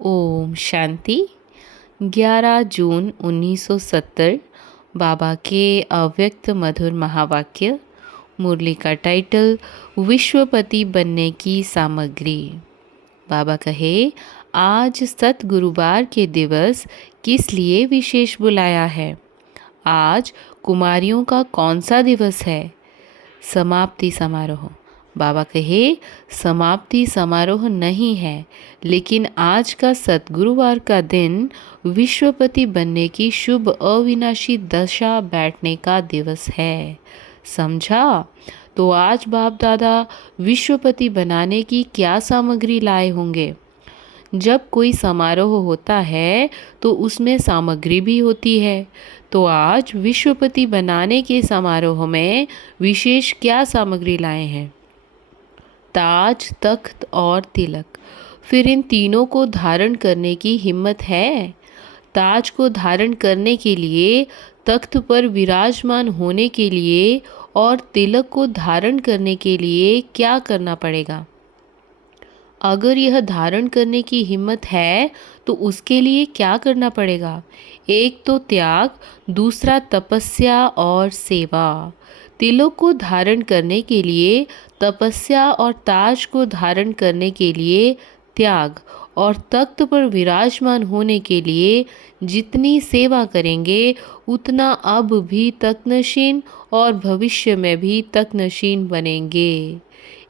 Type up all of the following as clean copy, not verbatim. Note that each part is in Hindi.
ओम शांति। 11 जून 1970 बाबा के अव्यक्त मधुर महावाक्य। मुरली का टाइटल विश्वपति बनने की सामग्री। बाबा कहे, आज सत गुरुवार के दिवस किस लिए विशेष बुलाया है? आज कुमारियों का कौन सा दिवस है? समाप्ति समारोह। बाबा कहे, समाप्ति समारोह नहीं है, लेकिन आज का सतगुरुवार का दिन विश्वपति बनने की शुभ अविनाशी दशा बैठने का दिवस है। समझा? तो आज बाप दादा विश्वपति बनाने की क्या सामग्री लाए होंगे? जब कोई समारोह होता है तो उसमें सामग्री भी होती है। तो आज विश्वपति बनाने के समारोह में विशेष क्या सामग्री लाए हैं? ताज, तख्त और तिलक। फिर इन तीनों को धारण करने की हिम्मत है? ताज को धारण करने के लिए, तख्त पर विराजमान होने के लिए और तिलक को धारण करने के लिए क्या करना पड़ेगा? अगर यह धारण करने की हिम्मत है तो उसके लिए क्या करना पड़ेगा? एक तो त्याग, दूसरा तपस्या और सेवा। तिलक को धारण करने के लिए तपस्या और ताज को धारण करने के लिए त्याग और तख्त पर विराजमान होने के लिए जितनी सेवा करेंगे उतना अब भी तकनशीन और भविष्य में भी तकनशीन बनेंगे।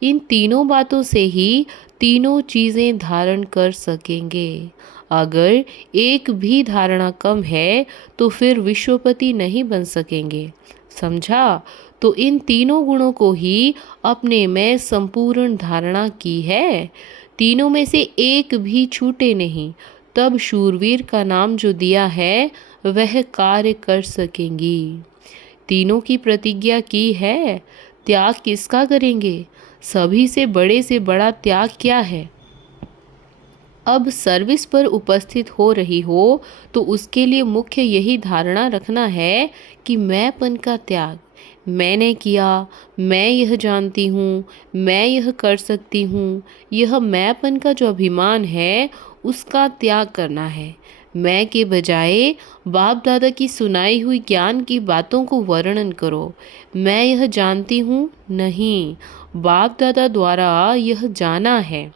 इन तीनों बातों से ही तीनों चीज़ें धारण कर सकेंगे। अगर एक भी धारणा कम है तो फिर विश्वपति नहीं बन सकेंगे। समझा? तो इन तीनों गुणों को ही अपने में संपूर्ण धारणा की है। तीनों में से एक भी छूटे नहीं, तब शूरवीर का नाम जो दिया है वह कार्य कर सकेंगी। तीनों की प्रतिज्ञा की है। त्याग किसका करेंगे? सभी से बड़ा त्याग क्या है? अब सर्विस पर उपस्थित हो रही हो तो उसके लिए मुख्य यही धारणा रखना है कि मैंपन का त्याग। मैंने किया, मैं यह जानती हूँ, मैं यह कर सकती हूँ, यह मैंपन का जो अभिमान है उसका त्याग करना है। मैं के बजाय बाप दादा की सुनाई हुई ज्ञान की बातों को वर्णन करो। मैं यह जानती हूँ नहीं, बाप दादा द्वारा यह जाना है।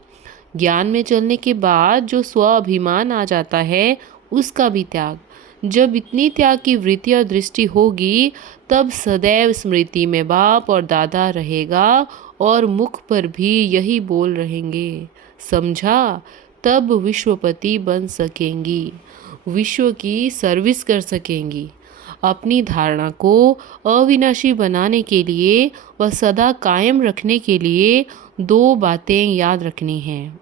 ज्ञान में चलने के बाद जो स्वाभिमान आ जाता है उसका भी त्याग। जब इतनी त्याग की वृत्ति और दृष्टि होगी तब सदैव स्मृति में बाप और दादा रहेगा और मुख पर भी यही बोल रहेंगे। समझा? तब विश्वपति बन सकेंगी, विश्व की सर्विस कर सकेंगी। अपनी धारणा को अविनाशी बनाने के लिए व सदा कायम रखने के लिए दो बातें याद रखनी हैं।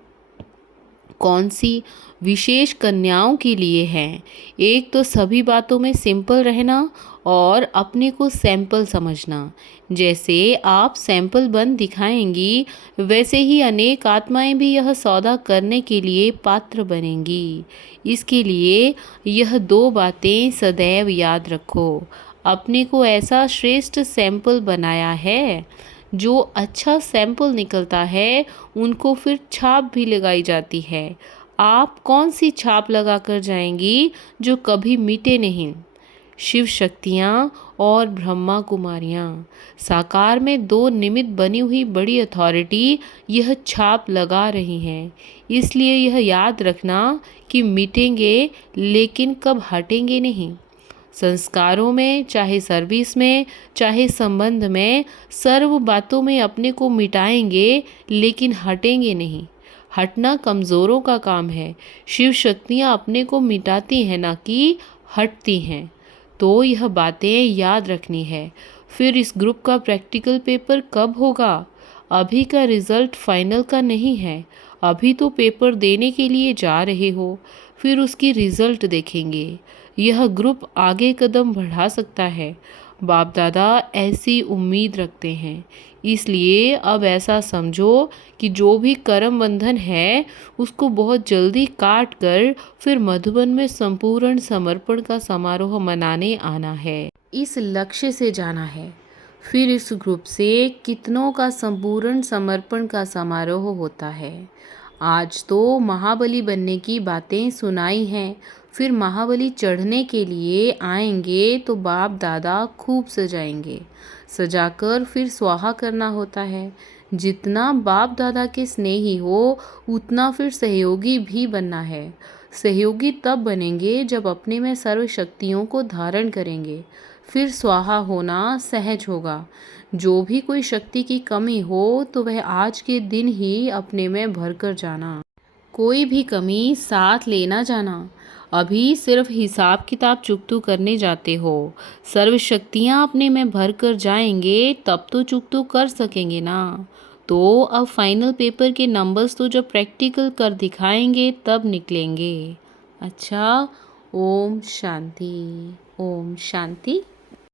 कौन सी? विशेष कन्याओं के लिए हैं। एक तो सभी बातों में सिंपल रहना और अपने को सैंपल समझना। जैसे आप सैंपल बन दिखाएंगी वैसे ही अनेक आत्माएं भी यह सौदा करने के लिए पात्र बनेंगी। इसके लिए यह दो बातें सदैव याद रखो। अपने को ऐसा श्रेष्ठ सैंपल बनाया है। जो अच्छा सैंपल निकलता है उनको फिर छाप भी लगाई जाती है। आप कौन सी छाप लगा कर जाएंगी जो कभी मिटे नहीं? शिव शक्तियाँ और ब्रह्मा कुमारियाँ। साकार में दो निमित्त बनी हुई बड़ी अथॉरिटी यह छाप लगा रही हैं। इसलिए यह याद रखना कि मिटेंगे लेकिन कब हटेंगे नहीं। संस्कारों में, चाहे सर्विस में, चाहे संबंध में, सर्व बातों में अपने को मिटाएंगे लेकिन हटेंगे नहीं। हटना कमज़ोरों का काम है। शिव शक्तियाँ अपने को मिटाती हैं ना कि हटती हैं। तो यह बातें याद रखनी है। फिर इस ग्रुप का प्रैक्टिकल पेपर कब होगा? अभी का रिज़ल्ट फाइनल का नहीं है। अभी तो पेपर देने के लिए जा रहे हो, फिर उसकी रिज़ल्ट देखेंगे। यह ग्रुप आगे कदम बढ़ा सकता है। बाप दादा ऐसी उम्मीद रखते हैं। इसलिए अब ऐसा समझो कि जो भी कर्म बंधन है उसको बहुत जल्दी काट कर फिर मधुबन में संपूर्ण समर्पण का समारोह मनाने आना है। इस लक्ष्य से जाना है। फिर इस ग्रुप से कितनों का संपूर्ण समर्पण का समारोह होता है। आज तो महाबली बनने की बातें सुनाई हैं, फिर महाबली चढ़ने के लिए आएंगे तो बाप दादा खूब सजाएंगे। सजाकर फिर स्वाहा करना होता है। जितना बाप दादा के स्नेही हो उतना फिर सहयोगी भी बनना है। सहयोगी तब बनेंगे जब अपने में सर्व शक्तियों को धारण करेंगे, फिर स्वाहा होना सहज होगा। जो भी कोई शक्ति की कमी हो तो वह आज के दिन ही अपने में भर कर जाना, कोई भी कमी साथ लेना जाना। अभी सिर्फ हिसाब किताब चुकतू करने जाते हो, सर्व शक्तियाँ अपने में भर कर जाएंगे तब तो चुकतू कर सकेंगे ना। तो अब फाइनल पेपर के नंबर्स तो जब प्रैक्टिकल कर दिखाएंगे तब निकलेंगे। अच्छा, ओम शांति। ओम शांति।